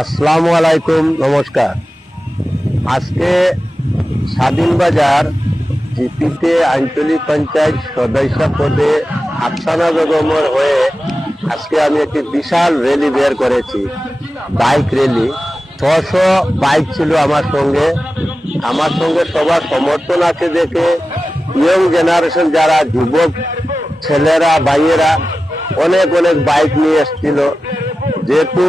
আসসালামু আলাইকুম, নমস্কার। আজকে স্বাধীন বাজার জিপিতে আঞ্চলিক পঞ্চায়েত সদস্য পদে আফসানা বেগমের হয়ে আজকে আমি একটি বিশাল র্যালি বের করেছি, বাইক র্যালি। 600 বাইক ছিল আমার সঙ্গে সবার সমর্থন আছে দেখে ইয়ং জেনারেশন যারা যুবক ছেলেরা ভাইয়েরা অনেক বাইক নিয়ে এসেছিল। যেহেতু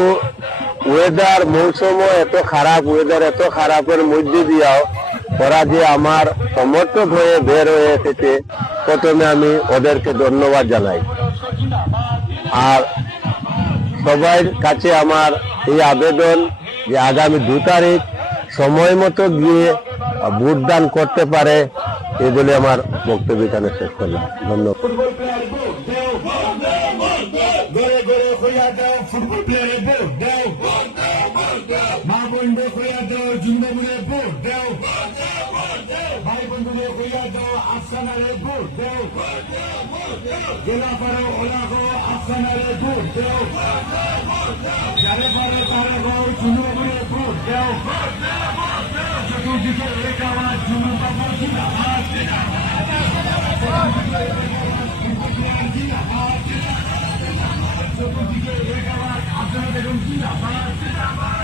ওয়েদার মৌসুম এত খারাপের মধ্যে দিয়েও ওরা যে আমার সমর্থক হয়ে বের হয়ে এসেছে, প্রথমে আমি ওদেরকে ধন্যবাদ জানাই। আর সবার কাছে আমার এই আবেদন যে আগামী 2 তারিখ সময় মতো গিয়ে ভোটদান করতে পারে, এই বলে আমার বক্তব্য এখানে শেষ করলাম। ধন্যবাদ। মা বন্ধু কইয়া দাও, জিন্দাবুলে ভোট দাও, ভাই বন্ধুরে কইয়া দাও, আফসানারে ভোট দাও, জেলা পারো ওলা গো, আফসানারে ভোট দাও, যারে পারে তারে গো, জিন্দাবুলে ভোট দাও, চতুর্দিকে এক আওয়াজ, জুনু বাবু জিন্দাবাদ, চতুর্দিকে এক আওয়াজ, আফসানা বেগম জিন্দাবাদ।